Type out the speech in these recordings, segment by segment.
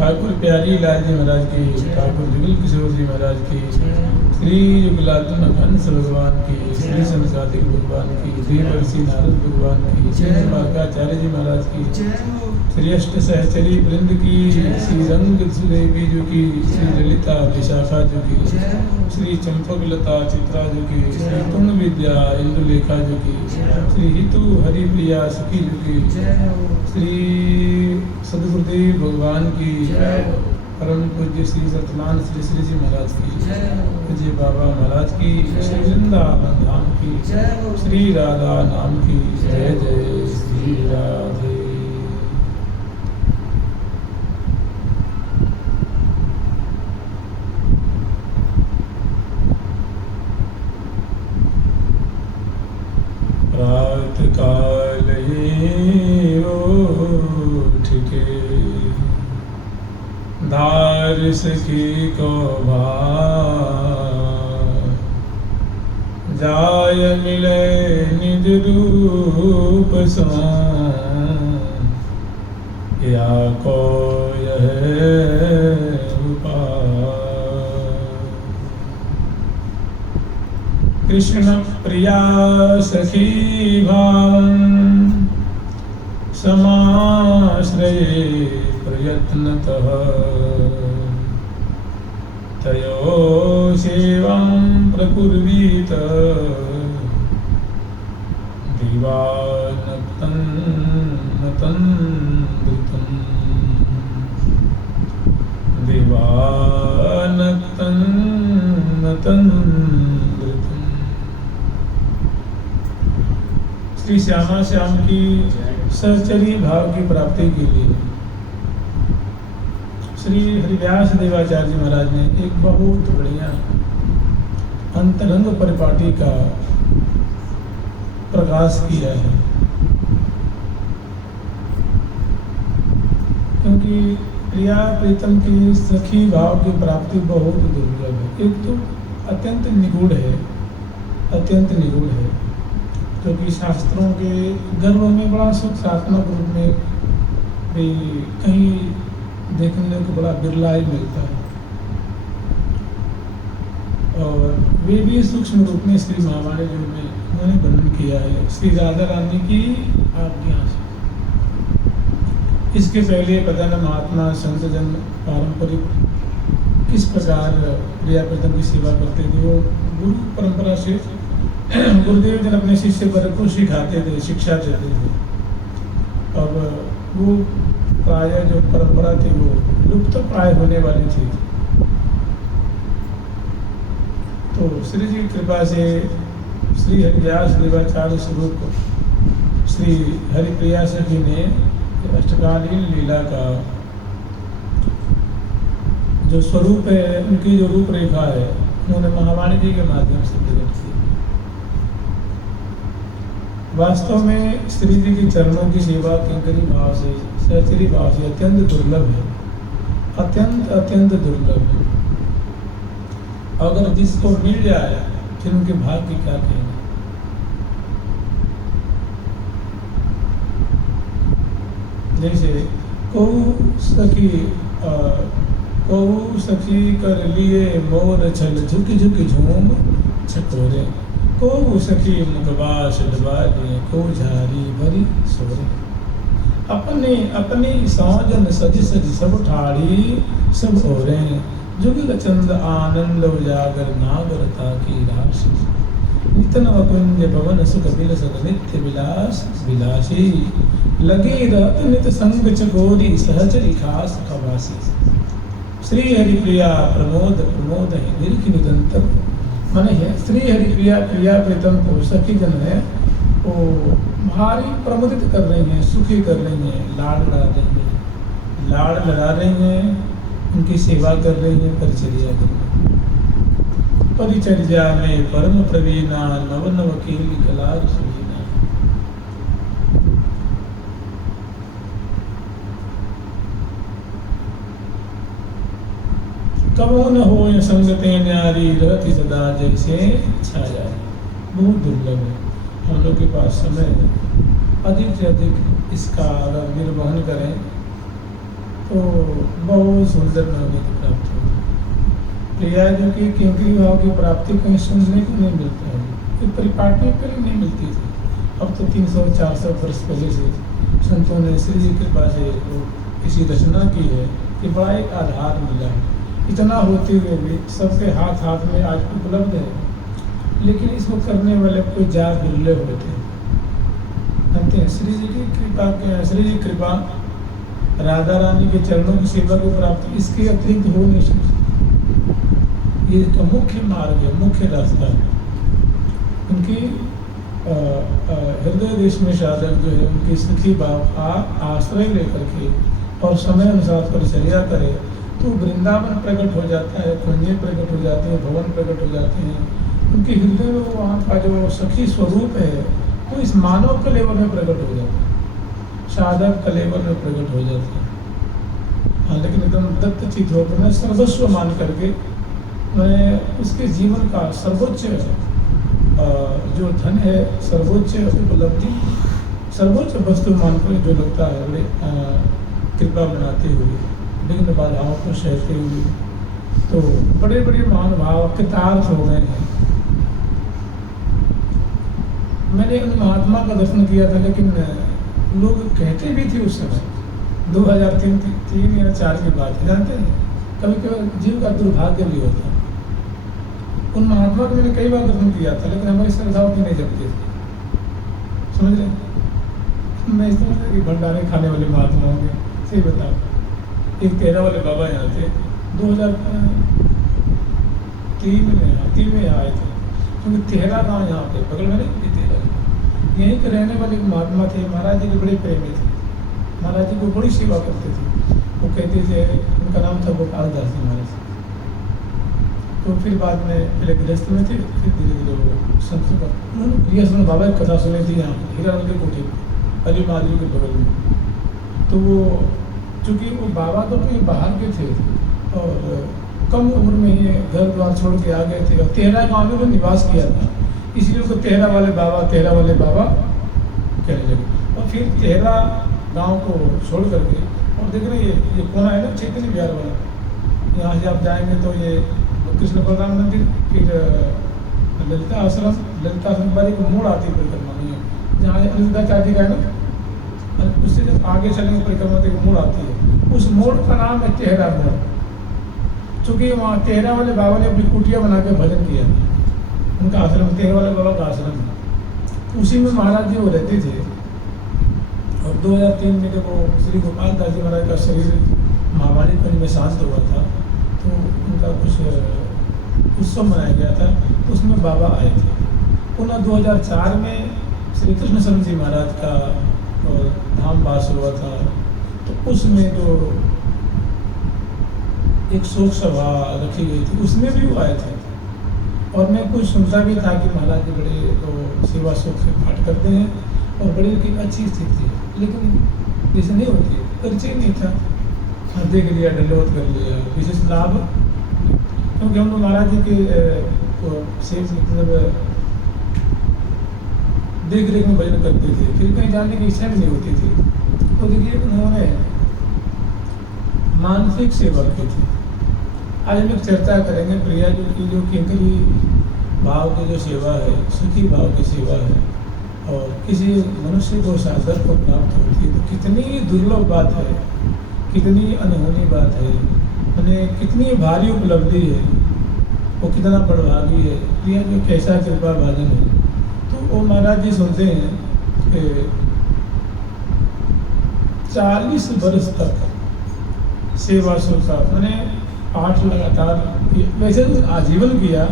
ठाकुर प्यारी लाल जी महाराज की, ठाकुर जुगल किशोर जी महाराज की, श्री युगलाधन हंस भगवान की, श्री संसाधिक भगवान की, श्री ऋषि नारद भगवान की, श्री मार्काचार्य जी महाराज की, श्री अष्ट सहचरी वृंद की, श्री रंग देवी जी की, श्री ललिता विशाखा जी की, श्री चंपक लता चित्रा जी की, श्री तुंग विद्या इंदुलेखा जी की, श्री हितु हरिप्रिया सखी जी की, श्री सदगुरुदेव भगवान की, परम पूज्य श्री सतमान श्री श्री जी महाराज की, पूज्य बाबा महाराज की, श्री वृंदावन धाम की, श्री राधा नाम की, जय जय श्री राधे। रात काल ही उठ के धार सखी को जाय मिले निज रूप सो या को यह कृष्ण प्रिया सखी भावं समाश्रये प्रयत्नतः तयो सेवां प्रकुर्वीत दिवानक्तं श्री श्यामा श्याम की सहचरी भाव की प्राप्ति के लिए श्री हरिव्यास देवाचार्य जी महाराज ने एक बहुत बढ़िया अंतरंग परिपाटी का प्रकाश किया है। क्योंकि प्रिया प्रीतम की सखी भाव की प्राप्ति बहुत दुर्लभ है। एक तो अत्यंत निगूढ़ है, अत्यंत निगूढ़ है, क्योंकि शास्त्रों के गर्भ में बड़ा सूक्ष्मात्मक रूप में भी कहीं देखने को बड़ा बिरला ही मिलता है, और वे भी सूक्ष्म रूप में श्री महावाणी जो में उन्होंने वर्णन किया है श्री राधा रानी की आज्ञा से। इसके पहले पता न महात्मा संत जन पारंपरिक किस प्रकार प्रिया प्रीतम की सेवा करते थे, वो गुरु परंपरा से गुरुदेव जन अपने शिष्य पर को सिखाते थे, शिक्षा देते थे। अब वो प्राय जो परंपरा थी वो लुप्त प्राय होने वाली थी। तो श्री जी की कृपा से श्री हरिव्यास देवाचार्य स्वरूप श्री हरिप्रिया सखी ने अष्टकालीन लीला का जो स्वरूप है, उनकी जो रूपरेखा है, उन्होंने महावाणी जी के माध्यम से प्रकट की। वास्तव में श्री जी के चरणों की सेवा किंकरी भाव से, सहचरी भाव से अत्यंत दुर्लभ है, अत्यंत दुर्लभ है। अगर जिसको मिल जाए फिर उनके भाग्य क्या कहेंगे। जैसे कहू सखी कर लिए मोर छल झुक झुक झूम छकोरे, कहू सखी मुखबास डबा लिए को झारी भरी सोरे, अपने अपनी साजन सज सज सब ठाड़ी सब ओरे, जुगल चंद आनंद उजागर नागरता की राशि, नितन वकुंज भवन सुख बिलसत नित्य विलास विलासी, लगे रत नित संग चकोरी सहचरी खास खवासी, श्री हरिप्रिया प्रमोद प्रमोद है निरख निरंतर। माने है श्री हरिप्रिया प्रिया प्रीतम को सखी जन है वो भारी प्रमोदित कर रही हैं, सुखी कर रही हैं, लाड़ लड़ा रही हैं, उनकी सेवा कर रही हैं, परिचर्या कर रही हैं। परिचर्या में परम प्रवीणा नव नव कील कला सुवीना। कबो न हो संगते न्यारी रहती सदा जैसे छाया। बहुत दुर्लभ है, हम लोग के पास समय है, अधिक से अधिक इसका अगर निर्वहन करें तो बहुत सुंदर नवनीति प्राप्त होगी। प्रिया जो कि क्योंकि भाव की प्राप्ति कहीं सुनने को नहीं मिलता है, कोई परिपाटी पहले नहीं मिलती थी। अब तो 300-400 वर्ष पहले से संतों ने श्री जी की कृपा से इसी रचना की है कि बड़ा एक आधार मिला है। इतना होते हुए भी सबके हाथ हाथ में आज उपलब्ध है, लेकिन इसको करने वाले कोई जात दुर्लभ होते हैं। श्री जी की कृपा, श्री जी कृपा राधा रानी के चरणों की सेवा को प्राप्त इसके अतिरिक्त हो नहीं सकती। ये तो मुख्य मार्ग है, मुख्य रास्ता है। उनकी हृदय देश में साधक जो है उनकी सखी भाव का आश्रय लेकर के और समय अनुसार परिचर्या करे तो वृंदावन प्रकट हो जाता है, कुंजें प्रकट हो जाती हैं, भवन प्रकट हो जाते हैं। उनके हृदय में वहाँ का जो सखी स्वरूप है वो इस मानव के लेवल में प्रकट हो जाता है, साधक के लेवल में प्रकट हो जाता है। हाँ, लेकिन एकदम दत्त चित्त होकर मैं सर्वस्व मान करके मैं उसके जीवन का सर्वोच्च जो धन है, सर्वोच्च उपलब्धि, सर्वोच्च वस्तु मानकर जो लगता है बड़े कृपा बनाते हुए, विघ्न बाधाओं को सहते हुए, तो बड़े बड़े महानुभाव कृतार्थ हो गए हैं। मैंने उन महात्मा का दर्शन किया था, लेकिन लोग कहते भी थे उस समय 2003 या 4 की बात है, जानते हैं कभी कभी जीव का दुर्भाग्य भी होता है। उन महात्मा को मैंने कई बार दर्शन किया था, लेकिन हमारी श्रद्धावती नहीं जमती थी, समझ रहे। मैं इस तरह कि भंडारे खाने वाले महात्मा होंगे, सही बताओ। एक 13 वाले बाबा यहाँ थे, 2003 में आए थे, क्योंकि 13 गाँव यहाँ पे बगल में नहीं, 13 यहीं के रहने वाले महात्मा थे। महाराज जी के बड़े प्रेमी थे, महाराज जी को बड़ी सेवा करते थे। वो कहते थे, उनका नाम था गोपाल दास जी महाराज। तो फिर बाद में पहले गृहस्थ में थे, फिर धीरे धीरे वो संत का उन्होंने प्रिया बाबा की कथा सुनी थी यहाँ हीरालाल के कोठी अली माधवी के बगल में। तो वो चूँकि वो बाबा तो कहीं बाहर के थे और कम उम्र में ही घर द्वार छोड़ के आ गए थे, और 13 गाँव में वो निवास किया था, इसलिए उसको 13 वाले बाबा कहने लगे। और फिर 13 गाँव को छोड़ करके, और देख रहे ये कोना है ना चैतन्य विहार वाला, यहाँ से आप जाएंगे तो ये कृष्ण बलराम मंदिर, फिर ललिता आश्रम बारी को मोड़ आती है परिक्रमा में, जहाँ अनिरुद्धाचार्य का है ना, उससे जब आगे चलेंगे परिक्रमा के मोड़ आती है, उस मोड़ का नाम है 13 मोड़। चूँकि वहाँ 13 वाले बाबा ने अपनी कुटिया बना के भजन किया था, उनका आश्रम तेरह वाले बाबा का आश्रम है, उसी में महाराज जी वो रहते थे। और 2003 में जब वो श्री गोपाल दास जी महाराज का शरीर महावाणी कुंज में शांत हुआ था, तो उनका कुछ उत्सव मनाया गया था, तो उसमें बाबा आए थे। पुनः 2004 में श्री कृष्ण शरण जी महाराज का धाम वास हुआ था, तो उसमें जो एक शोक सभा रखी गई थी, उसमें भी वो आए थे। और मैं कुछ सुनता भी था कि महाराज जी बड़े तो सेवा शोक से पाठ करते हैं और बड़ी की अच्छी स्थिति है, लेकिन जैसे नहीं होती, परिचय नहीं था, हाँ देख लिया, दंडवत कर लिया, विशेष लाभ, क्योंकि हम लोग महाराज जी के शेष मतलब देख रेख में भजन करते थे, फिर कहीं जाने की इच्छा भी नहीं होती थी। तो देखिए उन्होंने मानसिक सेवा की थी। आज हम एक चर्चा करेंगे प्रिया जी की, जो किंकरी भाव की जो सेवा है, सुखी भाव की सेवा है, और किसी मनुष्य को साधक को प्राप्त होती है, तो कितनी दुर्लभ बात है, कितनी अनहोनी बात है, मैंने कितनी भारी उपलब्धि है, वो कितना बड़भागी है। प्रिया जो कैसा कृपा भाजन है। तो वो महाराज जी सुनते हैं कि 40 वर्ष तक सेवा शुल्का मैंने पाठ लगातार वैसे तो आजीवन किया।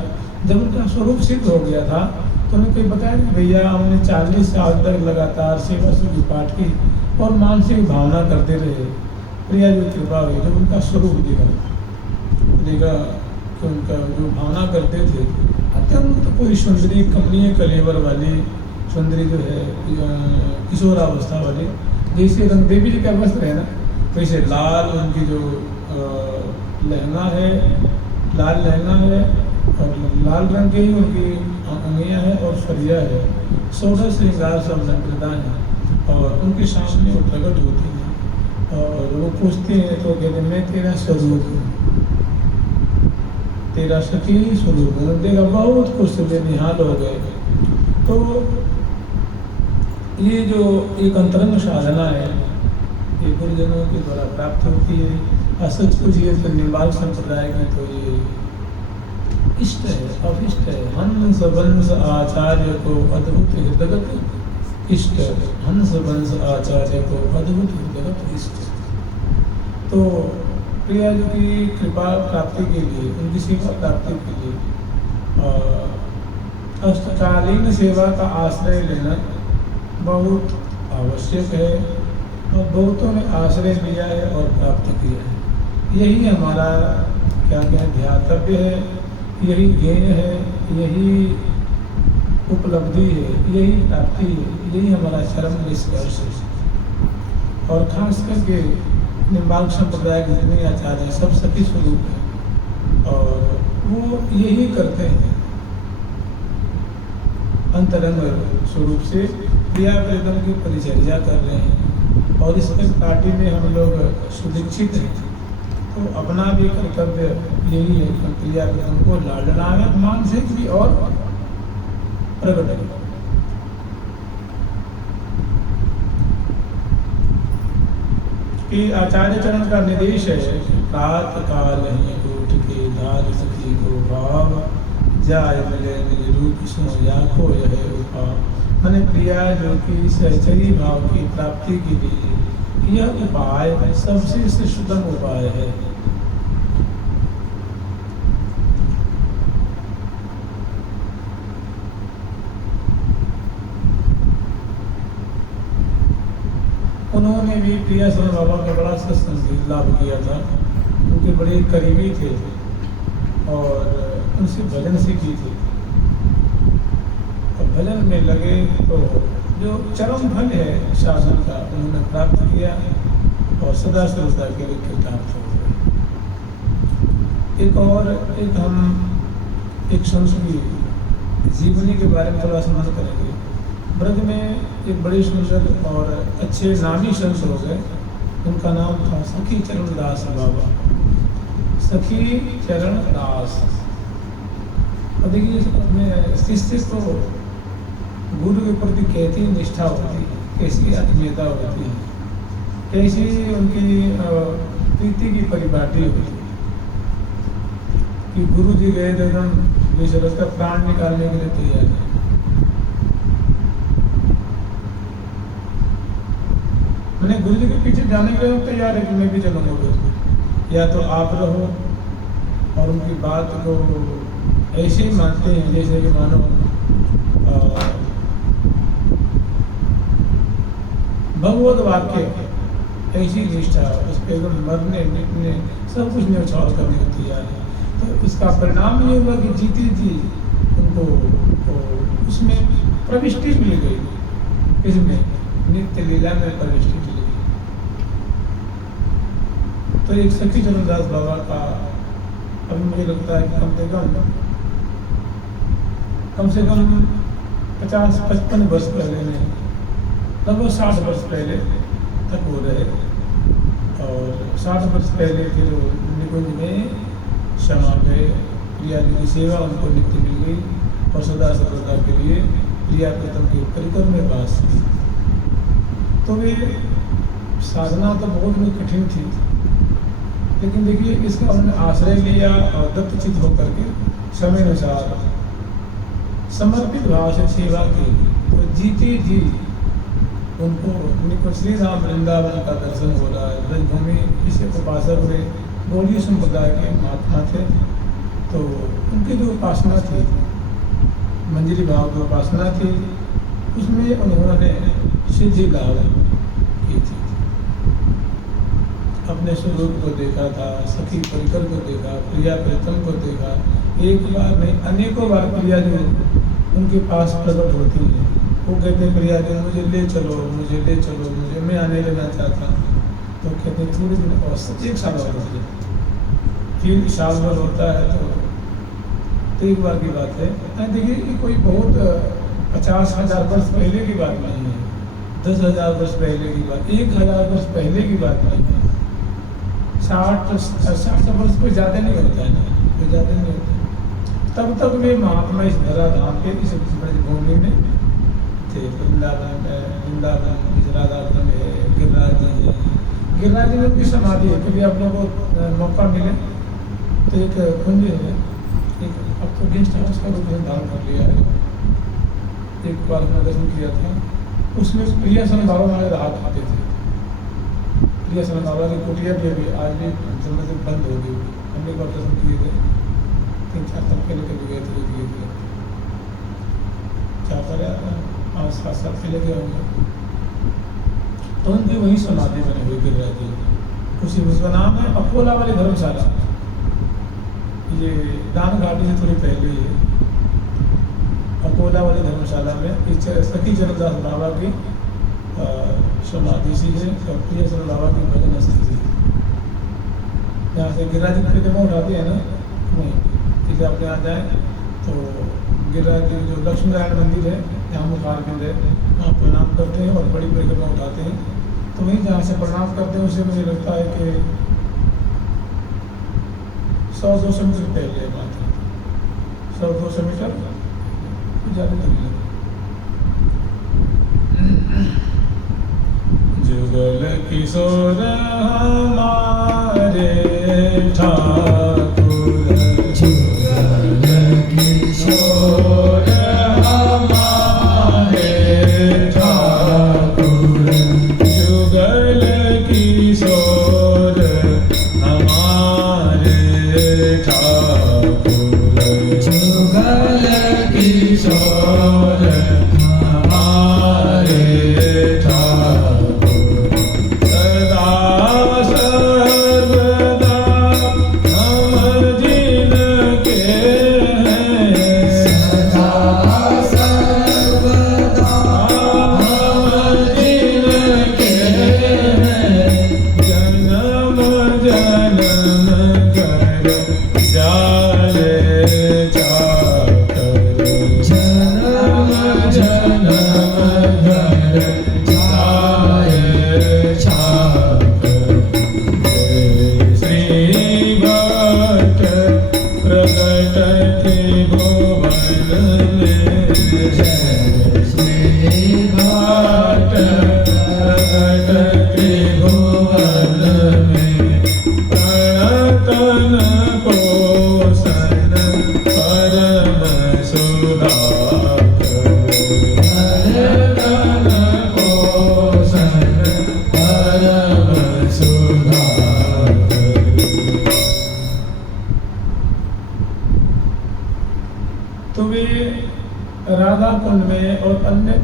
जब उनका स्वरूप सिद्ध हो गया था तो उन्हें कोई बताया कि भैया हमने 40 साल तक लगातार सेवा शुल्क पाठ की और मानसिक भावना करते रहे। प्रिया जो कृपा हुई, जब उनका स्वरूप देखा कि उनका जो भावना करते थे, अत्यंत कोई सुंदरी कमनीय कलेवर वाली सुंदरी जो है, किशोरावस्था वाली, जैसे रंग देवी जी का वस्त्र है ना, तो इसे लाल उनकी जो लहंगा है, लाल लहंगा है और लाल रंग की उनकी अंगियाँ है और फरिया है, 16 श्रृंगार सब अलंकृताएं हैं, और उनके सामने वो प्रकट होती हैं और वो पूछते हैं तो कहते मैं तेरा स्वरूप हूँ, तेरा सखी स्वरूप हूँ। देखा बहुत खुश थे, निहाल हो गए। तो ये जो एक अंतरंग साधना है, ये गुरुजनों के द्वारा प्राप्त होती है। असच कुछ ये तो निम्बाल संप्रदाय की तो ये इष्ट है, अभिष्ट है। हंस वंश आचार्य को अद्भुत हृदयगत इष्ट, हंस वंश आचार्य को अद्भुत हृदयगत इष्ट। तो प्रिया जी की कृपा प्राप्ति के लिए, उनकी सेवा प्राप्ति के लिए अष्टकालीन सेवा का आश्रय लेना बहुत आवश्यक है, और बहुतों ने आश्रय लिया है और प्राप्त किया है। यही हमारा क्या क्या ध्यातव्य है, यही ध्येय है, यही उपलब्धि है, यही प्राप्ति है, यही हमारा चरम निष्कर्ष है। और खास करके निम्बार्क संप्रदाय के जितने आचार्य हैं सब सखी स्वरूप हैं, और वो यही करते हैं अंतरंग स्वरूप से प्रिया प्रियतम की परिचर्या कर रहे हैं। और इस पार्टी में हम लोग सुदीक्षित हैं, तो अपना भी कर्तव्य यही है कि प्रिया प्रियतम को लाडना है, मानसिक भी और प्रकट भी। कि आचार्य चरण का निर्देश है, प्रातः काल ही उठ के दार सखी को भाव, जाय मिले निज रूप सुनो याखो यह उपाय। मैंने प्रिया जो कि सहचरी भाव की प्राप्ति के लिए यह उपाय सबसे श्रेष्ठतम उपाय है। उन्होंने भी प्रिया शरण बाबा का बड़ा सत्संग लाभ किया था, उनके बड़े करीबी थे और उनसे भजन सीखी थी। और भजन में लगे तो जो चरम फल है साधन का उन्होंने प्राप्त किया और सदा श्रोता के लिए कृतार्थ हो गए। एक संत की जीवनी के बारे में थोड़ा स्मरण करेंगे। ब्रज में एक बड़े सुंदर और अच्छे नामी संत हो गए, उनका नाम था सखी चरण दास बाबा, सखी चरण दास। और देखिए अपने शिष्य को गुरु के प्रति कैसी निष्ठा होती है, कैसी आत्मीयता होती है, कैसी उनकी प्रीति की परिपाटी होती है कि गुरु जी गए तो एकदम विघ्नेश्वर उसका प्राण निकालने के लिए तैयार है। मैंने गुरु जी के पीछे जाने के लिए तैयार है कि मैं भी चलूंगा उसको, या तो आप रहो और उनकी बात को ऐसे ही मानते हैं जैसे कि मानो भगवत वाक्य, ऐसी निष्ठा उस पर एकदम मरने मिटने सब कुछ न्यौछावर करने को तैयार है। तो इसका परिणाम ये हुआ कि जीते जी उनको उसमें प्रविष्टि मिल गई, इसमें नित्य लीला में प्रविष्टि मिल गई। तो एक सखी चरणदास बाबा का अभी मुझे लगता है कि कम से कम 50-55 वर्ष पहले में, लगभग 60 वर्ष पहले तक हो रहे, और 60 वर्ष पहले फिर निकुंज में क्षमा गए, प्रिया जी की सेवा उनको नित्य मिल गई और सदा सर्वदा के लिए प्रिया प्रीतम के परिकर में वास की। तो वे साधना तो बहुत ही कठिन थी, लेकिन देखिए इसका उन्होंने आश्रय लिया और दत्तचित होकर के समय अनुसार समर्पित भाव से सेवा की। तो जीते जी उनको निकुंज श्री राम वृंदावन का दर्शन हो रहा है। ब्रजभूमि जिसे उपासक हुए गौड़ीय संप्रदाय के महात्मा थे, तो उनकी जो उपासना थी, मंजरी भाव की उपासना थी, उसमें उन्होंने सिद्धि लाभ की थी। अपने स्वरूप को देखा था, सखी परिकर को देखा, प्रिया प्रीतम को देखा, एक बार नहीं अनेकों बार प्रिया जो उनके पास प्रकट होती है, वो कहते हैं प्रिया जी मुझे ले चलो, मुझे ले चलो, मुझे मैं आने लेना चाहता हूँ। तो कहते हैं थोड़े दिन और 1 साल और रुक जाए, फिर साल भर होता है तो एक बार की बात है। देखिए ये कोई बहुत 50,000 वर्ष पहले की बात नहीं है, 10,000 वर्ष पहले की बात, 1,000 वर्ष पहले की बात नहीं है। 60 वर्ष कोई ज़्यादा नहीं होता है ना, कोई ज़्यादा नहीं होता। तब तक वे महात्मा इस धराधाम के इस भूमि में थे। वृंदावन राधाकुंड है, गिरिराज जी है, गिरिराज जी में उनकी समाधि है। कभी आप लोगों को मौका मिले तो एक कुंज है, एक अब तो गेस्ट हाउस का रूप धारण कर लिया है, एक बार मैं दर्शन किया था, उसमें प्रिया सन बाबा हमारे रात आते थे। प्रिया सन बाबा की कुटिया भी अभी आज भी समय से बंद हो गई। हमने एक बार दर्शन किए थे, 3-4 साल पहले कभी गए थे, धीरे 5-7 साल पहले गए होंगे। तो उनकी वही समाधि बनी हुई गिरिराज जी, उसी उसका नाम है अकोला वाली धर्मशाला। ये दान घाटी से थोड़ी पहले ही है, अकोला वाली धर्मशाला में सखी चरणदास बाबा की समाधि सी है, प्रिय चरण बाबा की भजन स्थिति। यहाँ से गिरिराज जी के जब उठाते हैं ना, नहीं जैसे आप यहाँ जाए तो गिरिराज जी जो लक्ष्मी नारायण मंदिर है, यहाँ मुखार बिंद है, वहाँ प्रणाम करते हैं और बड़ी परिक्रमा उठाते हैं। तो वहीं जहाँ से प्रणाम करते हैं उससे मुझे लगता है कि 100-200 मीटर पहले बात है, 100-200 मीटर ज़्यादा नहीं। जुगल किशोर हमारे ठाकुर, जुगल किशोर हमारे ठाकुर, जुगल किशोर हमारे ठाकुर, जुगल किशोर हमारे ठाकुर, सदा सर्वदा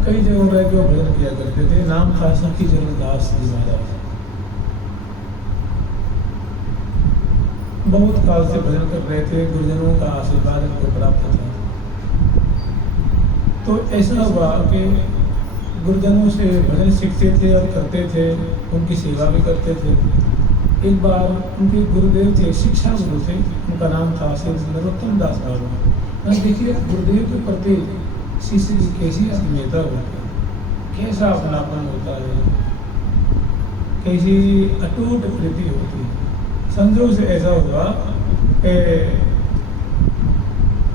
कई जगहों रह के वो भजन किया करते थे। नाम था सखी चरणदास जी महाराज। बहुत काल से भजन कर रहे थे, गुरुजनों का आशीर्वाद उनको प्राप्त था। तो ऐसा हुआ कि गुरुजनों से भजन सीखते थे और करते थे, उनकी सेवा भी करते थे। एक बार उनके गुरुदेव थे, शिक्षा गुरु थे, उनका नाम था श्री नरोत्तम दास बाबा। देखिए गुरुदेव के प्रति शिष्य की कैसी आत्मीयता होती है, कैसा अपनापन होता है, कैसी अटूट प्रीति होती है। संजोग से ऐसा हुआ कि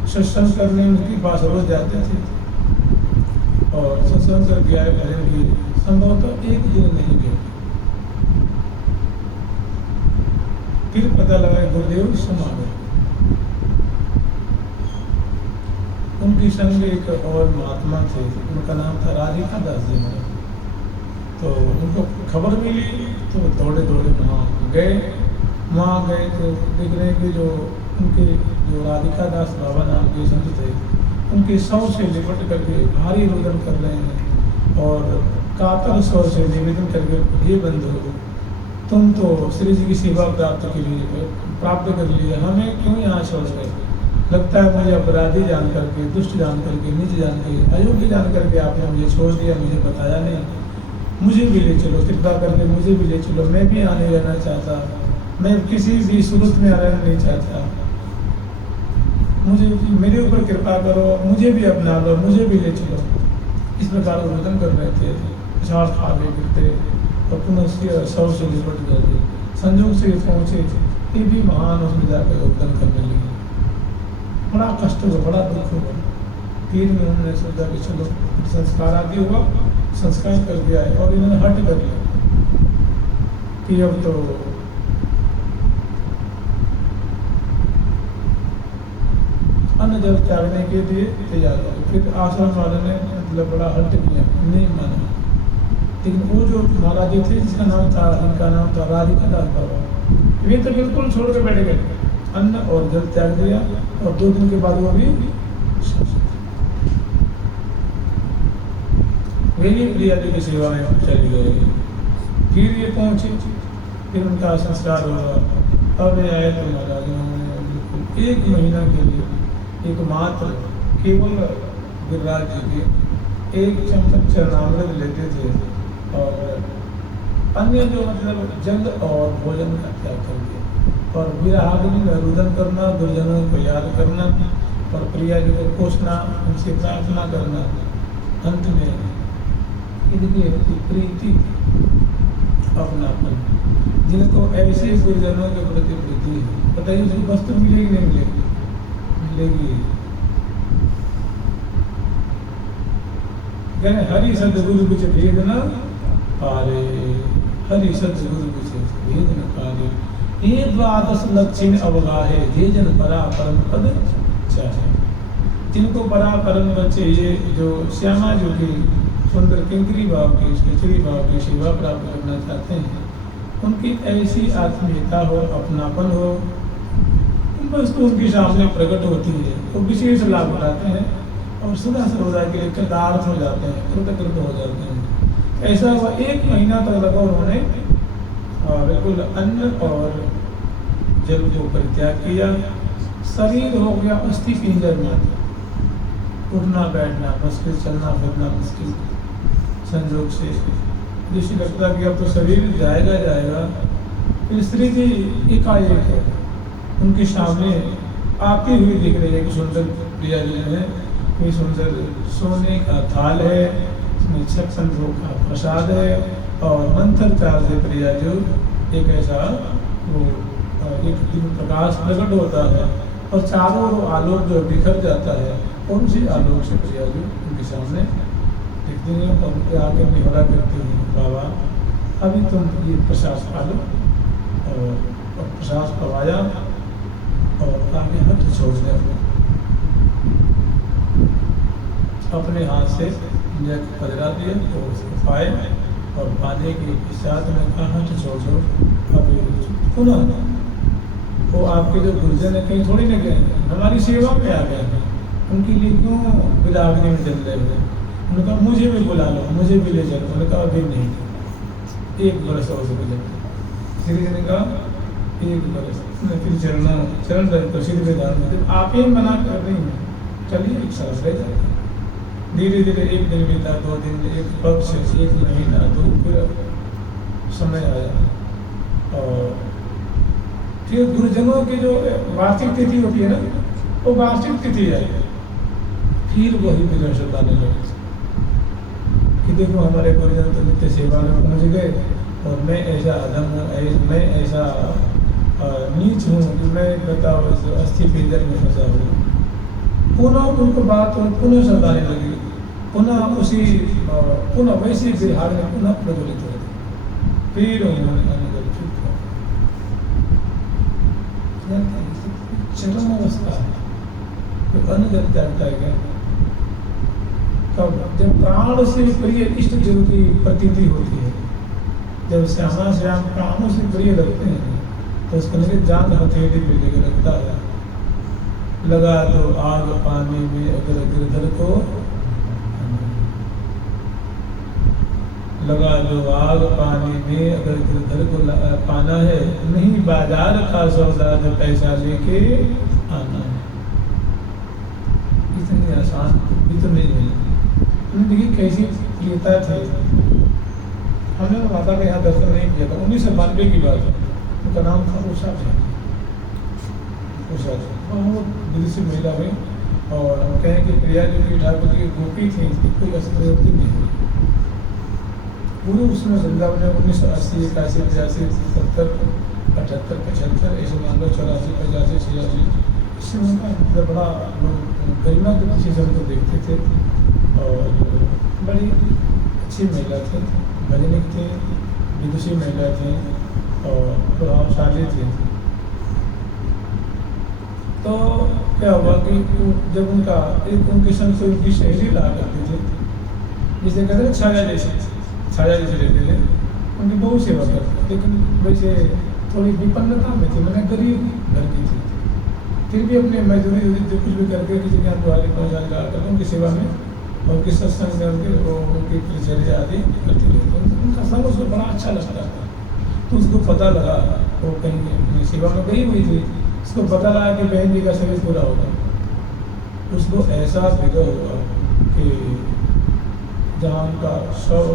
सत्संग करने उनके पास रोज जाते थे और सत्संग करके आए, भजन किए। संभवतः एक दिन नहीं गए, फिर पता लगा गुरुदेव समा गए। उनकी संग एक और महात्मा थे, उनका नाम था राधिका दास जी महाराज। तो उनको खबर मिली तो दौड़े दौड़े वहाँ गए। वहाँ गए तो देख रहे हैं कि जो उनके जो राधिका दास बाबा नाम के संत थे, उनके सौ से लिपट करके भारी रोदन कर रहे हैं और कातर स्वर से निवेदन करके, ये बंधु तुम तो श्री जी की सेवा प्राप्त कर लिए, हमें क्यों यहाँ छोड़ गए? लगता है मुझे अपराधी जान करके, दुष्ट जान करके, नीच जान के, अयोग्य जान करके आपने मुझे छोड़ दिया, मुझे बताया नहीं। मुझे भी ले चलो, कृपा करके मुझे भी ले चलो, मैं भी आने रहना चाहता, मैं किसी भी सूरत में रहना नहीं चाहता, मुझे मेरे ऊपर कृपा करो, मुझे भी अपना लो, मुझे भी ले चलो। इस प्रकार रोदन कर रहे थे, झाड़ खावे गिरते और पुनः सौ से लिपट गए। संजोग से पहुँचे, ये भी महान उसमें जाकर योगदान करने लगे। बड़ा कष्ट हुआ, बड़ा दुख हुआ। फिर में उन्होंने सोचा कि चलो संस्कार आदि हुआ, संस्कार कर दिया है और इन्होंने हट कर लिया कि अब तो अन्न जल त्यागने के लिए तैयार हो। फिर आश्रम वालों ने मतलब बड़ा हट किया, नहीं माना। लेकिन वो जो महाराज जी थे, जिसका नाम था, इनका नाम था राधिका दास बाबा, वे तो बिल्कुल छोड़ के बैठ गए, अन्न और जल त्याग दिया और 2 दिन के बाद वो भी वही प्रिया जी की सेवा में चले गए। फिर ये पहुंचे, फिर उनका संस्कार हुआ। अब ये आए तो महाराज उन्होंने 1 महीना के लिए एकमात्र केवल गिरिराज जी के 1 चम्मच चरणामृत लेते थे और अन्य जो मतलब जल और भोजन का त्याग कर दिया और विराहाग्नि में रुदन करना, गुरुजनों को याद करना और प्रिया जी को कोसना, उनसे प्रार्थना करना। अंत में इनकी प्रीति, अपनापन, जिनको ऐसे गुरुजनों के प्रति प्रीति है, बताइए उसको वस्तु मिलेगी नहीं मिलेगी? मिलेगी। कहने हरि सदगुरु कुछ भेद न पारे, हरि सदगुरु कुछ भेद न पारे, ये 12 लक्षण अवगाहे, जे जन परा परम पद चाहे। जिनको परा परम पद चाहिए, जो श्यामा जी की सुंदर किंकरी भाव की, खिचड़ी भाव की सेवा प्राप्त करना चाहते हैं, उनकी ऐसी आत्मीयता हो, अपनापन हो, बस तो उनके सामने प्रकट होती है, वो विशेष लाभ उठाते हैं और सदा सर्वदा के लिए कृतार्थ हो जाते हैं, कृतकृत हो जाते हैं। ऐसा हुआ 1 महीना तक लगा उन्होंने बिल्कुल अन्न और जल को परित्याग किया। शरीर हो गया अस्थि पिंजर मात्र, उठना बैठना मुश्किल, चलना फिरना मुश्किल। संजोग से जिसे लगता कि अब तो शरीर जाएगा। फिर श्री जी एकाएक उनके सामने आती हुई दिख रही है कि सुंदर प्रिया जी है, ये सुंदर सोने का थाल है, इसमें 6 संतों का प्रसाद है और मंत्र चाल से प्रिया जी एक ऐसा वो एक दिन प्रकाश प्रकट होता है और चारों आलोक जो बिखर जाता है, उनसे आलोक से प्रिया जी उनके सामने दिखती हैं और उनके आगे निहरा करती हैं, बाबा अभी तुम ये प्रसाद पा लो। और प्रसाद पवाया और आगे हाथ छोड़ दिया, अपने हाथ से पधरा दिए तो उसको पाए और पाने के साथ में कहा हाथ छोड़ दो। अभी पुनः वो आपके जो गुरुजन है कहीं थोड़ी न गए, हमारी सेवा में आ गए हैं, उनके लिए क्यों विराग्नि में जल रहे हैं? उन्होंने कहा मुझे भी बुला लो, मुझे भी ले चलो। उन्होंने कहा अभी नहीं, 1 बरस और से गुजर। श्री जी ने कहा 1 बरस। फिर चरण प्रसिद्ध विधान में आप ही मना कर रही हैं, चलिए 1 साल रह जाएगा। धीरे धीरे 1 दिन बीता, 2 दिन, 1 पक्ष, 1 महीना, 2, फिर समय आया। और फिर गुरुजनों की जो वार्षिक तिथि होती है ना, वो वार्षिक तिथि आई। फिर वही विजय शब्द आने लगे कि देखो हमारे गुरुजन तो नित्य सेवा में पहुँच गए और मैं ऐसा अधम हूँ, मैं ऐसा नीच हूँ कि मैं बताओ अस्थि पिंजर में फंसा हूँ। पुनः उनको बात पुनः शब्द आने लगी, पुनः वैसे बिहार में पुनः प्रज्वलित हो गए। फिर उन्होंने चरम अवस्था है, तो अनुगत जानता है क्या? कब? जब प्राण से प्रिय इष्ट देव की प्रतीति होती है, जब श्यामा श्याम प्राणों से प्रिय लगते हैं तो उसको लगे जान हथेली पे लेकर रखता है। लगा दो आग पानी में अगर गिरधर को, लगा दो आग पानी में अगर गिरधर को पाना है, नहीं बाजार का सौदा जो पैसा लेके आना है। इतनी आसान भी तो नहीं है। देखिए कैसी प्रियता थी। हमने माता के यहाँ दर्शन नहीं किया था, 1992 की बात है। उनका नाम था उषा जी। उषा जी वो विदेशी महिला हुई और हम कहें कि प्रिया जो की ठाकुर की गोपी थी, कोई अस्त्रवती नहीं हुई। पूरे उसमें वृंदावन में 1980, 81, 85, 77, 78, 75 ऐसे मान लो 84, 85, 86 इससे उनका बड़ा गरिमा के पीछे से हमको देखते थे। और बड़ी अच्छी महिला थी, भजनिक थे, विदुषी महिला थी और प्रभावशाली थी। तो क्या हुआ कि जब उनके संग से उनकी सहेली रहा करती थी, जिसे कहते हैं छाया जैसे रहते थे, उनकी बहुत सेवा करती, लेकिन वैसे थोड़ी विपन्नता में थी, मैंने गरीब घर की थी। फिर भी अपने मजदूरी कुछ भी करके किसी के यहाँ दुआरी पहुँचा कर उनकी सेवा में और उनके सत्संग में उनकी परिचर्या आदि करती रहती। उनका सब उसको बड़ा अच्छा लगता था। तो उसको पता लगा, वो कहीं अपनी सेवा में गई हुई थी, उसको पता लगा कि बहन जी का शरीर पूरा होगा। उसको ऐसा विरह हुआ कि जहाँ उनका शव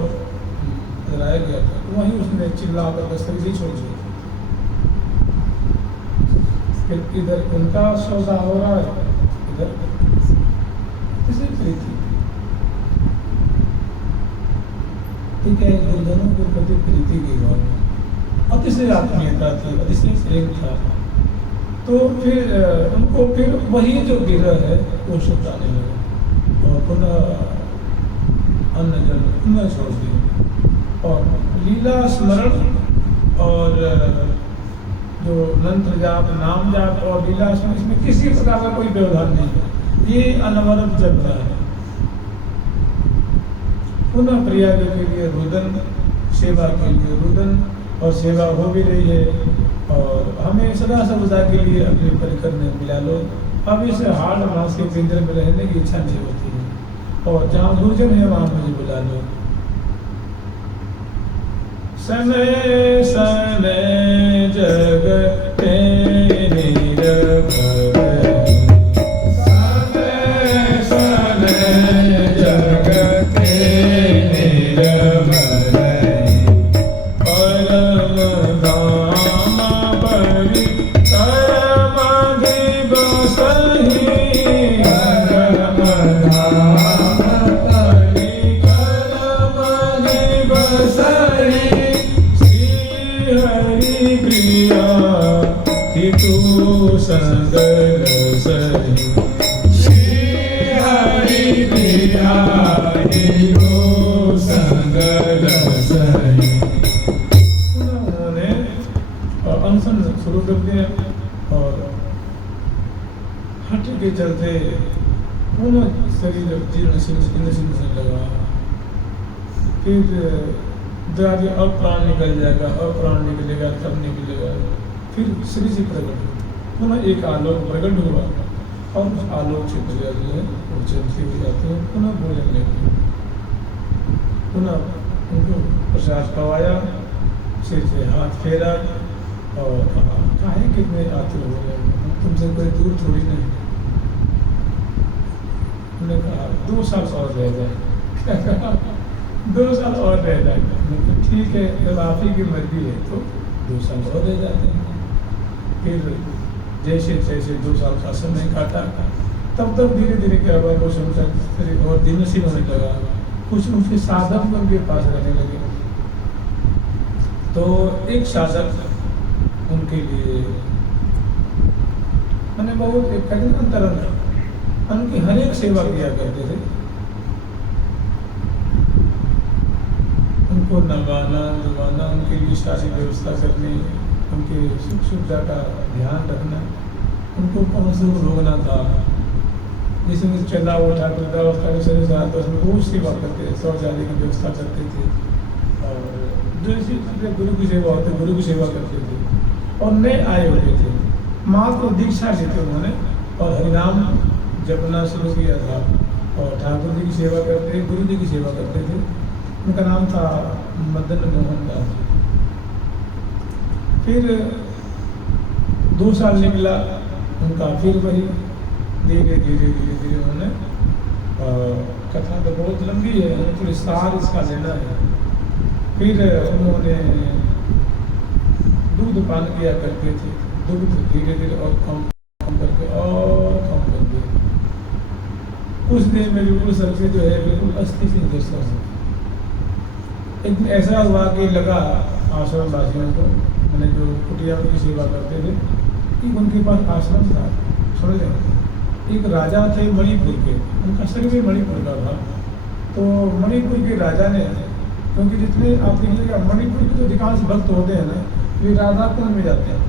जलाया गया था वहीं उसने चिल्ला कर शरीर ही छोड़ दिया। फिर इधर उनका सौदा हो रहा है, इधर किसी प्रीति, ठीक है, गुरुजनों के प्रति प्रीति की भावना, अतिशय आत्मीयता थी, अतिशय प्रेम था। तो फिर उनको फिर वही जो विरह है वो शब्द आने लगा और पुनः अन्न जल पुनः छोड़ दिया। और लीला स्मरण और जो मंत्र जाप, नाम जाप और लीला स्मरण, इसमें किसी प्रकार का कोई व्यवधान नहीं है, ये अनवरत चल रहा है। पुनः प्रिया के लिए रुदन, सेवा के लिए रुदन, और सेवा हो भी रही है और हमें सदा सर्वदा के लिए अपने परिकर में मिला लो। अब इस हाड़ मास के केंद्र में रहने की इच्छा नहीं होती है और जहाँ गुरुजन है वहाँ मुझे बुला लो। समय समय जगते निर्भय, समय समय जगते निर्भय, परम धाम बलि करम दिवसहि, परम धाम बलि करम दिवसहि, हरि प्रिया तू संगल सही, श्री हरि प्रिया तू संगल सही। उन्होंने अनशन शुरू कर दिया और हट के चलते पुनः शरीर जीर्ण से लगा। फिर आगे अब प्राण निकल जाएगा, अब प्राण निकलेगा, तब निकलेगा। फिर श्री जी प्रकट हुए, पुनः एक आलोक प्रकट हुआ और उस आलोक से प्रजा जो है वो चलते हुए जाते हैं, पुनः भोजन लेते हैं। पुनः उनको प्रसाद करवाया, सिर से हाथ फेरा और कहा, काहे कितने आतुर हो गए, तुमसे कोई दूर थोड़ी नहीं। उन्होंने कहा 2 साल और रह जाए 2 साल और रह जाए। मतलब ठीक है, जब आप ही की मर्जी है तो 2 साल और रह जाते हैं। फिर जैसे जैसे 2 साल का समय काटा, तब तक धीरे धीरे क्या हुआ, कुछ उनका और दिनशील होने लगा, कुछ उनके साधक उनके पास रहने लगे। तो एक साधक उनके लिए मैंने बहुत एक अंतरंग उनकी हर एक सेवा किया करते थे। उनको नवाना धुवाना, उनके लिए सारी व्यवस्था करनी, उनके सुख सुविधा का ध्यान रखना, उनको कौन से रोकना था, जिसमें चला उठा वृद्धावस्था के शरीर से आता उसमें बहुत सेवा करते थे, शौचालय की व्यवस्था करते थे, और जो गुरु की सेवा होती गुरु की सेवा करते थे। और नए आए होते थे, माँ को दीक्षा देते उन्होंने और हरिनाम जपना शुरू किया था, और ठाकुर जी की सेवा करते, गुरु जी की सेवा करते थे। उनका नाम था मदन मोहन दास। फिर 2 साल निकला उनका, फिर वही धीरे धीरे धीरे धीरे उन्होंने, कथा तो बहुत लंबी है, तो विस्तार इसका लेना है। फिर उन्होंने दूध पान किया करते थे, दूध धीरे धीरे और कम करके और कम कर दिया। कुछ दिन में बिल्कुल सबसे जो है बिल्कुल अस्थि से दर्शन हो। एक दिन ऐसा हुआ कि लगा आश्रम वासियों को, मैंने जो कुटिया की सेवा करते थे, कि उनके पास आश्रम था, समझ रहे, एक राजा थे मणिपुर के, उनका शरीर भी मणिपुर का था। तो मणिपुर के राजा ने, क्योंकि जितने आप देखिएगा मणिपुर के जो अधिकांश भक्त होते हैं ना, वे राधा कुंड में जाते हैं,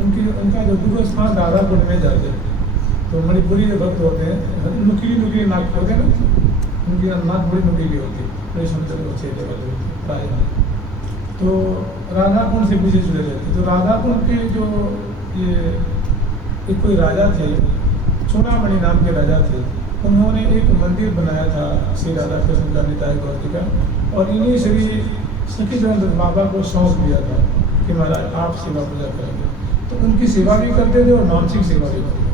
उनका जो गुरु स्थान राधा कुंड में जाते हैं। तो मणिपुरी जो भक्त होते हैं, नुकीली नाक होते हैं ना, उनकी नाक बड़ी नुकीली होती है, बड़ी सुंदर अच्छे जगह होती है प्राय। तो राधा कुंड से पीछे जुड़े रहते। तो राधा कुंड के जो ये एक कोई राजा थे, चूड़ामणि नाम के राजा थे, उन्होंने एक मंदिर बनाया था श्री राधा कृष्ण का, निताय गौर जी का, और इन्हीं श्री सखीचंद्र बाबा को सौंप दिया था कि महाराज आप सेवा पूजा करेंगे। तो उनकी सेवा भी करते थे और मानसिक सेवा भी करते थे।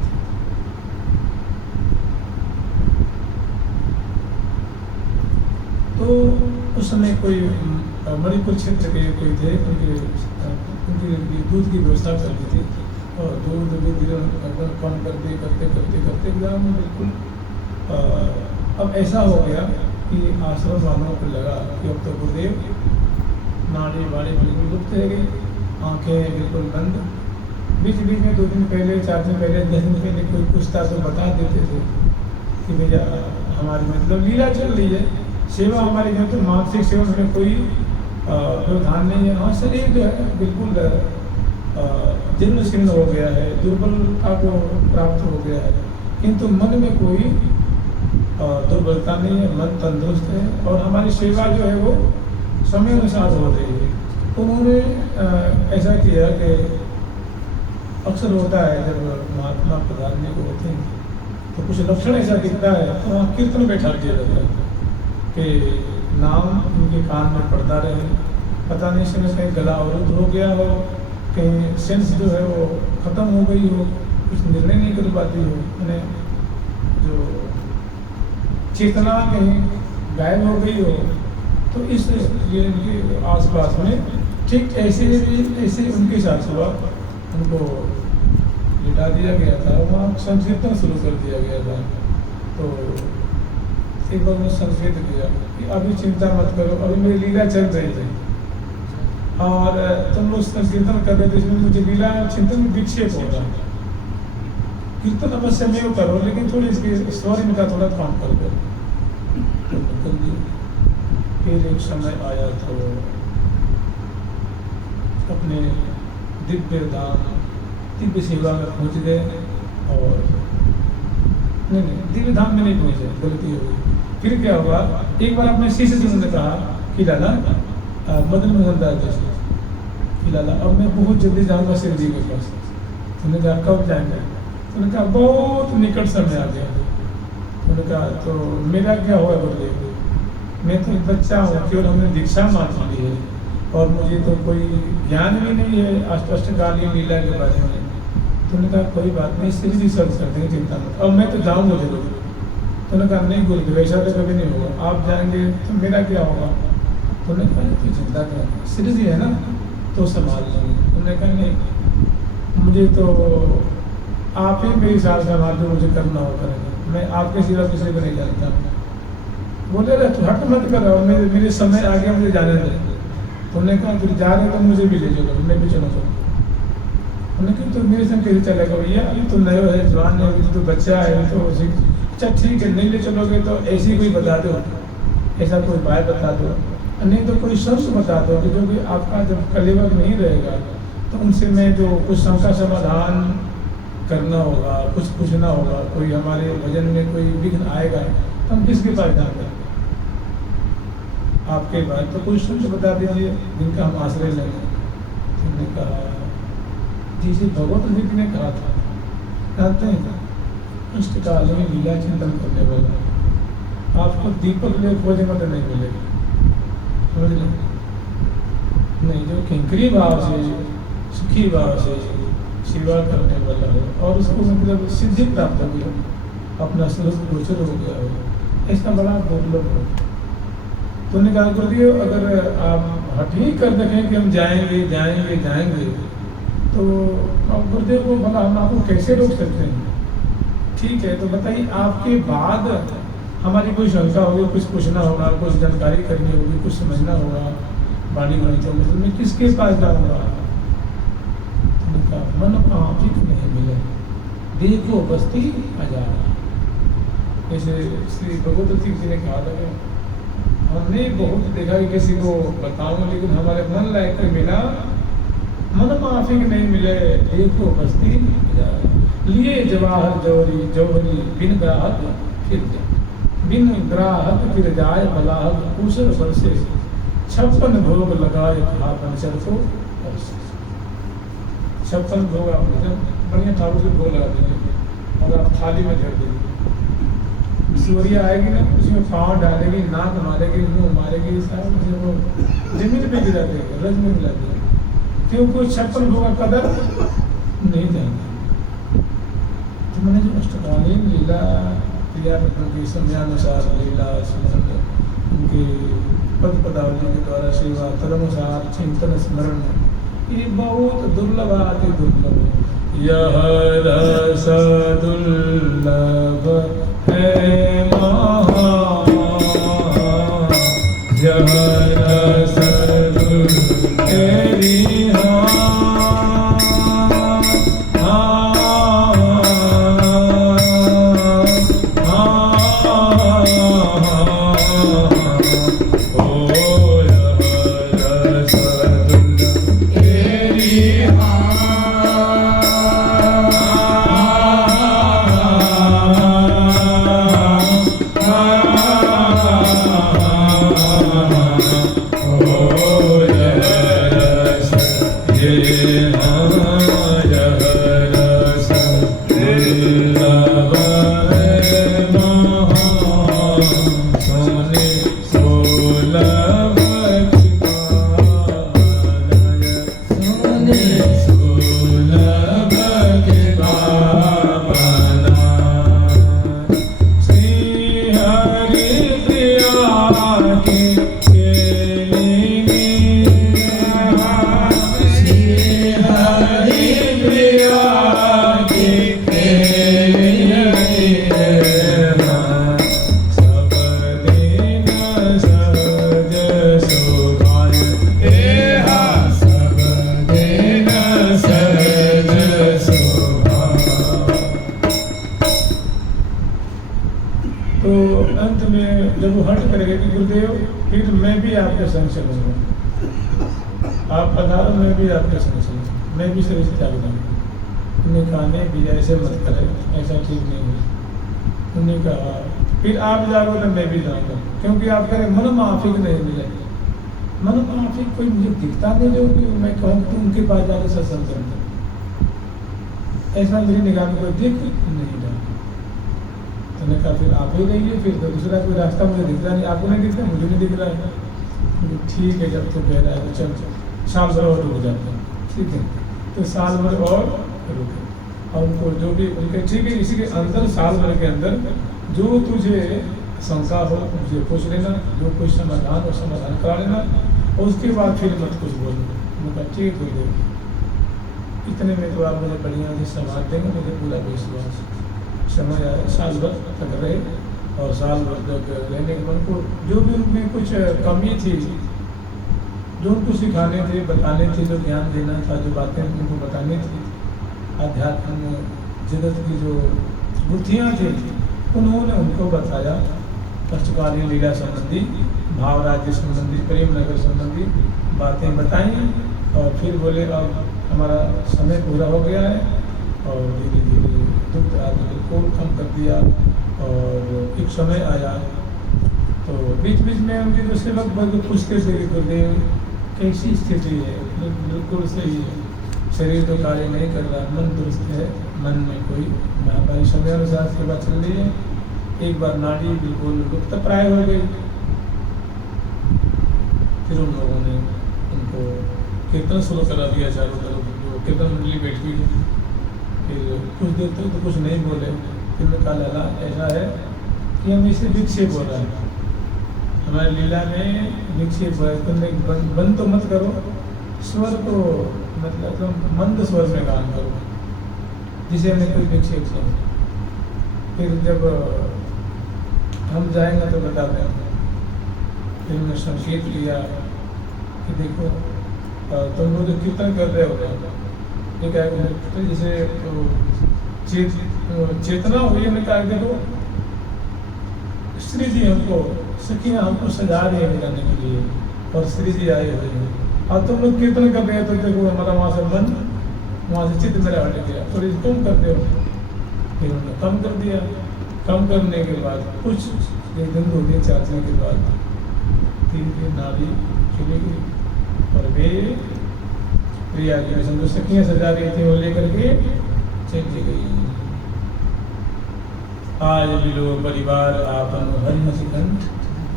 तो उस समय कोई मणिपुर क्षेत्र के कोई थे, उनकी दूध की व्यवस्था करती थी, और दूध धीरे कम करते करते करते करते एकदम बिल्कुल अब ऐसा हो गया कि आश्रम वालों को लगा कि अब तो गुरुदेव नाड़ी वाड़ी बिल्कुल दुखते रह गई, आँखें बिल्कुल बंद। बीच बीच में 2 दिन पहले 4 दिन पहले 10 दिन पहले कोई पूछता तो बता देते थे कि भैया हमारी मतलब लीला चल रही है, सेवा हमारे यहाँ तो मानसिक सेवा में कोई व्यवधान नहीं है। हाँ, शरीर जो है बिल्कुल जीर्ण शीर्ण हो गया है, दुर्बलता को प्राप्त हो गया है, किंतु मन में कोई दुर्बलता नहीं है, मन तंदुरुस्त है, और हमारी सेवा जो है वो समय अनुसार हो रही है। उन्होंने ऐसा किया कि अक्सर होता है जब महात्मा प्रधान को होते हैं तो कुछ लक्षण ऐसा दिखता है, तो वहाँ कीर्तन बैठा दिया जाता है कि नाम उनके कान में पड़ता रहे, पता नहीं समय कहीं गला अवरुद्ध हो गया हो, कहीं सेंस जो है वो ख़त्म हो गई हो, कुछ निर्णय नहीं कर पाती हो, मैंने जो चेतना कहीं गायब हो गई हो। तो इस ये उनके आसपास में ठीक ऐसे उनके साथ हुआ, उनको लिटा दिया गया था, वहाँ संकीर्तन शुरू कर दिया गया था। तो एक बार मैं संकेत किया कि अभी चिंता मत करो, अभी मेरी लीला चल रही है और तुम लोग संकीर्तन कर रहे थे, इसमें मुझे लीला चिंतन में विक्षेप होगा, कीर्तन अवश्य में करो लेकिन थोड़ी इसके स्वर में का थोड़ा काम कर दो। फिर एक समय आया तो अपने दिव्य धाम दिव्य सेवा में पहुँच गए, और नहीं दिव्य धाम में नहीं पहुँचे, गलती हो गई। फिर क्या हुआ, एक बार अपने शिष्य से उन्होंने कहा कि लाला मदन मोहन दास जैसे कि लाला अब मैं बहुत जल्दी जाऊँगा शिव जी के पास। उन्होंने कहा कब जाएंगे? उन्होंने कहा बहुत निकट समय आ गया। उन्होंने कहा तो मेरा क्या हुआ गुरुदेव? मैं तो एक बच्चा हूँ, केवल हमने दीक्षा मात्र ली है और मुझे तो कोई ज्ञान भी नहीं है अष्टकालीन लीला के बारे में। तो उन्होंने कहा कोई बात नहीं, श्री जी सर्व कर देंगे, चिंता मत। और मैं तो जाऊँगा जरूर। तो उन्होंने कहा नहीं गुरुदेव ऐसा तो कभी नहीं होगा, आप जाएंगे तो मेरा क्या होगा। तो उन्होंने कहा कोई चिंता क्या, श्री जी है ना तो संभाल लेंगे। उन्होंने कहा नहीं मुझे तो आप ही मेरी साल संभाल जो मुझे करना हो करेंगे, मैं आपके सिवा किसी को नहीं जानता। बोले रहे तो हट मत करो, मेरे समय आ गया, मुझे जाने दे। तो उन्होंने कहा फिर जा रहे तो मुझे भी ले चलो, मैं भी चलो। उन्होंने कहा तो मेरे संग कैसे चलेगा भैया, अभी तो नए है, जवान है, अभी तो बच्चा है, अभी तो अच्छा ठीक है नहीं ले चलोगे तो ऐसी कोई बता दो, ऐसा कोई उपाय बता दो, नहीं तो कोई शब्द बता दो कि जो भी आपका जब कलेवर नहीं रहेगा तो उनसे मैं जो कुछ शंका समाधान करना होगा, कुछ पूछना होगा, कोई हमारे भजन में कोई विघ्न आएगा तो हम किसके पास जाएंगे। आपके बाद तो कुछ शब्द बता दीजिए जिनका हम आश्रय लेंगे। तुमने कहा जिसे भगवत जी ने कहा था, कहते हैं अष्टकालीन लीला चिंतन करने वाला आपको दीपक ले खोज मत नहीं मिलेगा, समझ लें नहीं, जो किंकरी भाव से सुखी भाव से सेवा करने वाला है और उसको मतलब सिद्धि प्राप्त हो गया, अपना स्वरूप गोचर हो गया हो, ऐसा बड़ा दुर्लभ हो। तो उन्होंने कहा गुरुदेव अगर आप हट ही कर देखें कि हम जाएंगे जाएंगे जाएंगे तो अब गुरुदेव को भला हम आपको कैसे रोक सकते हैं। ठीक है तो बताइए आपके बाद हमारी कोई शंका होगी, कुछ पूछना होगा, कुछ जानकारी करनी होगी, कुछ समझना होगा वाणी गणितों में, तो मैं किसके पास जाऊँगा। मन आफिक नहीं मिले देखो बस्ती हजार, जैसे श्री भगवती जी ने कहा था हमने बहुत देखा कि किसी को बताऊं लेकिन हमारे मन लायक मिला, मन माफिक नहीं मिले देखो बस्ती हजार, लिए जवाहर जौहरी जौहरी बिन ग्राहक फिर जाए, बिन ग्राहक फिर जाए बलाहक कुशल बरसे, 56 भोग लगाए खा पंचर को 56 भोग आप बढ़िया ठाकुर से भोग लगा देंगे और आप थाली में धर देंगे, सूर्य आएगी ना उसमें पाँव डालेगी, नाक मारेगी, मुंह मारेगी, साहब मुझे वो जमीन पे गिरा देगी, रज में मिला देगी, क्यों कोई 56 भोग का कदर नहीं जाएगा। तो मैंने जो अष्टकालीन लीला क्रिया की समयानुसार लीला स्मरण उनके पद पदावली के द्वारा सेवा तदनुसार चिंतन स्मरण ये बहुत दुर्लभ अति दुर्लभ, यह रस दुर्लभ है महा, यह रस दुर्लभ आपके संग चलूँगा, आप पधारो मैं भी आपके संग चलूँगा, मैं भी शरीर से त्याग दूँगा। उन्हें कहा नहीं भी ऐसे मत करें, ऐसा ठीक नहीं है। उन्हें कहा फिर आप जाओगे तो मैं भी जाऊँगा, क्योंकि आप करें मन माफिक नहीं मिले, मन माफिक कोई मुझे दिखता नहीं जो कि मैं कहूँ कि उनके पास जाकर सत्संग करते, ऐसा मेरी निगाह में कोई दिख नहीं रहा। तो मैंने कहा फिर आप ही रहिए, फिर तो दूसरा कोई रास्ता मुझे दिख रहा नहीं, आपको नहीं दिख रहा, मुझे नहीं दिख रहा है। ठीक है, जब तो कह रहा है तो चल साल भर और रुक जाते हैं, ठीक है। तो साल भर और रुके और उनको जो भी उनके ठीक है, इसी के अंदर साल भर के अंदर जो तुझे शंका हो मुझे पूछ लेना, जो कोई समाधान हो समाधान करा लेना, और उसके बाद फिर मत कुछ बोलना। उनका ठीक हो गया, इतने में तो आप मुझे बढ़िया से समाज देंगे, मुझे पूरा विश्वास। समझ आया, साल भर तक रहे और साल भर तक रहने के बाद को जो भी उनमें कुछ कमी थी, जो उनको सिखाने थे, बताने थे, जो ज्ञान देना था, जो बातें उनको बतानी थी, आध्यात्म जगत की जो बुद्धियाँ थी, उन्होंने उनको बताया। कष्टकालीन लीला संबंधी, भाव राज्य संबंधी, प्रेम नगर संबंधी बातें बताई और फिर बोले अब हमारा समय पूरा हो गया है और धीरे धीरे दुख आदि बिल्कुल कम कर दिया। और एक समय आया तो बीच बीच में उनके जो सेवक वर्ग पूछते थे कि गुरुदेव कैसी स्थिति है, बिल्कुल सही है, शरीर तो कार्य नहीं कर रहा, मन दुरुस्त है, मन में कोई हमारी समय अनुसार सेवा चल रही है। एक बार नाड़ी बिल्कुल लुप्तप्राय हो गई, फिर उन लोगों ने उनको कीर्तन शुरू करा दिया चारों तरफ, जो कीर्तन मंडली बैठी है। फिर कुछ देर तक तो कुछ नहीं बोले, फिर मैं कहा लाला ऐसा है कि हम इसे विक्षेप हो रहा है, हमारी लीला में विक्षेप है, तुम बंद तो मत करो, स्वर को मतलब तुम मंद स्वर में गान करो, जिसे हमें कोई विक्षेप नहीं। फिर जब हम जाएंगे तो बता देंगे। फिर मैं संकेत लिया कि देखो तुम लोग जो कीर्तन कर रहे हो, ये क्या जैसे चेतना हुई, हमने कहा देखो श्री जी हमको सखियाँ हमको सजा रही है गाने के लिए और श्री जी आए हुए हैं और तुम लोग कीर्तन कर रहे हो, तो देखो हमारा वहाँ से मन, वहाँ से चित्त मेरा हट गया, थोड़ी तुम करते हो। फिर उन्होंने कम कर दिया, कम करने के बाद कुछ एक दिन 2 दिन 4 दिन के बाद 3 दिन नाड़ी चली गई और वे प्रिया की जो सखियाँ सजा रही थी वो लेकर के चली गई। आज भी लोग परिवार आपन हरि कंठ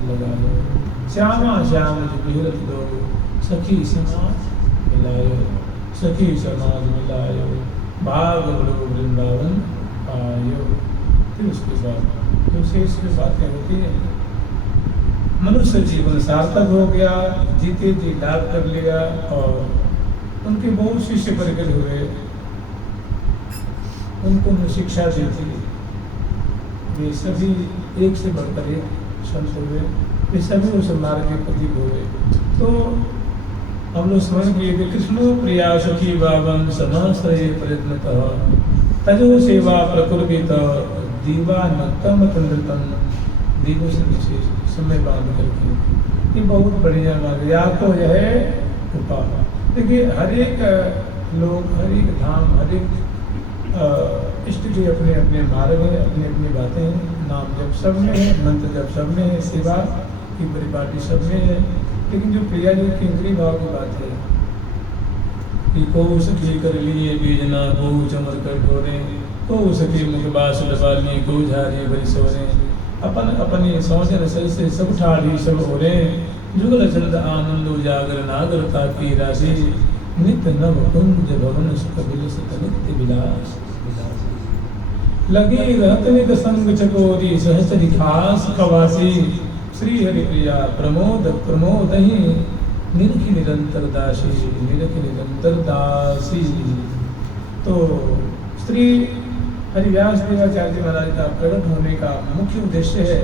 लगा लो, श्यामा श्याम बिहरत दो, सखी समाज मिलायो, सखी समाज मिलायो, भाग लो वृंदावन आयो। फिर उसके बाद तो शेष में बातें होती है। मनुष्य जीवन सार्थक हो गया, जीते जी लाभ कर लिया और उनके बहुत शिष्य प्रकट हुए, उनको शिक्षा दी थी, वे सभी एक से बढ़कर एक संत हुए, वे सभी उस मार्ग के प्रतीक हुए। तो हम लोग समझ गए कि कृष्णो प्रिया सखी बावन समाश्रय प्रयत्न तजो सेवा प्रकुर्वित दीवा नक्तम तंत्रतम, दीवों से विशेष समय बांध करके, ये बहुत बढ़िया मार्ग आपको यह है उपाय। देखिए हर एक लोग, हर एक धाम, हर एक इष्ट के अपने अपने मार्ग हैं, अपनी अपनी बातें हैं, नाम जब सब में है, मंत्र जब सब में है, सेवा की परिपाटी सब में है। लेकिन जो प्रिया जो केंद्रीय भाव की बात है कि को सखी कर लिए बीजना, को चमर कर ढोरे, को सखी मुख बास लबाली, को झारी भरी सोरे, अपन अपनी सोचन सही से सब ठाड़ी सब ओरे, जुगल चंद आनंद उजागर नागरता की राशि, नित्य नव कुंज भवन सुख विलस नित्य विलास लगे रहत नित संग चकोरी सहचरी खास कवासी, श्री हरि प्रिया प्रमोद प्रमोद ही निरखी निरंतर दासी, निरखी निरंतर दासी। तो श्री हरिव्यास देवाचार्य महाराज का प्रकट होने का मुख्य उद्देश्य है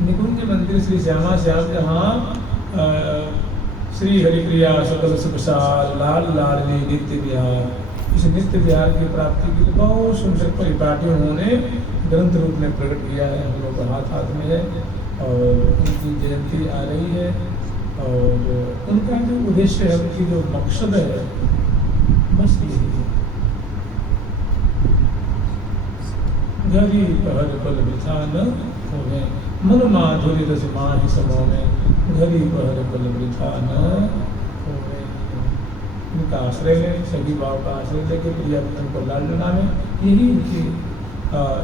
निकुंज मंदिर श्री श्यामा श्याम, जहाँ श्री हरिप्रिया सकल सुखसार लाल लाडली नित्य विहार, इस नित्य विहार की प्राप्ति के लिए बहुत सुंदर परिपाटी उन्होंने ग्रंथ रूप में प्रकट किया है। हम लोग हाथ हाथ में है और उनकी जयंती आ रही है और उनका जो उद्देश्य है, उनकी जो मकसद है, बस यही है। घरी पहर पल बिछान हो गए, मन माधुरी रस माहि समो में, घरी पहर पल बिछान हो गए। उनका आश्रय है, सभी भाव का आश्रय लेके प्रिया उनको लाल में, यही उनकी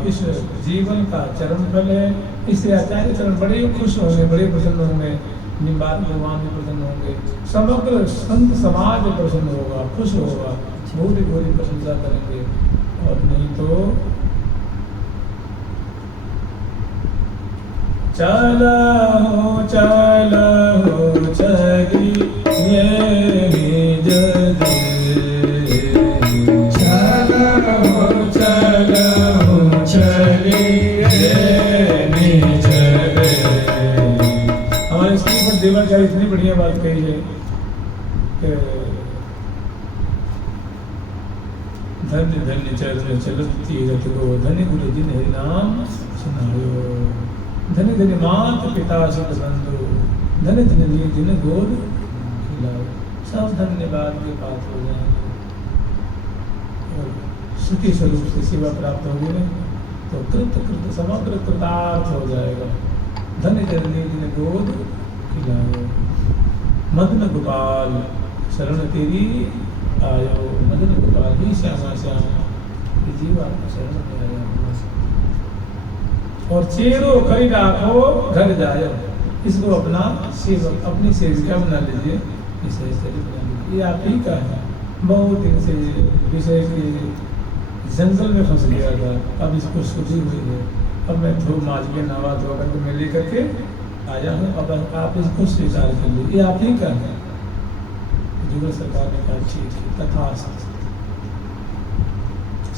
इस जीवन का चरण फल है। इससे आचार्य चरण बड़े खुश होंगे, बड़े प्रसन्न होंगे, निम्बार्क भगवान भी प्रसन्न होंगे, समग्र संत समाज प्रसन्न होगा, खुश होगा, भूरी भूरी प्रशंसा करेंगे। और नहीं तो चला हो चली ये निज हमारे स्कूल पर देवाचार्य इतनी बढ़िया बात कही है कि धन्य धन्य चरण चलत तीरथ गो, धन्य गुरु जिन हरि नाम सुनायो, धन्य धन्य मात पिता सुत बंधु, धन्य धन्य जिन गोद खिलाओ। सब धन्यवाद के पात्र हो जाएंगे और सुखी स्वरूप से सेवा प्राप्त होगी ना तो कृत समग्र कृतार्थ हो जाएगा। धन्य जननी जिन गोद खिलाओ, मदन गोपाल शरण तेरी आयो, मदन गोपाल ही श्यामा श्याम जीवा शरण में आया। और चेरो करी राखो घर जायो, इसको अपना सेवक अपनी सेविका बना लीजिए, इसे बना लीजिए। ये आप ही का है। बहुत दिन से विषय के जंगल में फंस गया था, अब इसको सुधी हुई है। अब मैं धो माज के नवा धो करके मैं लेकर के आया हूँ, अब आप इसको स्वीकार कर लीजिए। ये आप ही का है। जुगल सरकार ने कहा ठीक है, तथास्तु।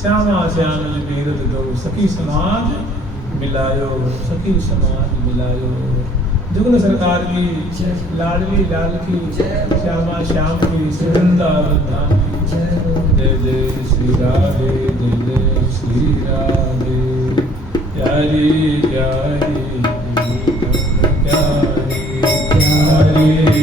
श्यामा श्याम बीरद दो, सखी समाज मिलायो, सखी समाज मिलायो। जुगल सरकार की, लाडली लाल की, श्यामा श्याम की, वृंदावन धाम की जय जय श्री राधे, जय जय श्री राधे। प्यारी प्यारी प्यारी प्यारी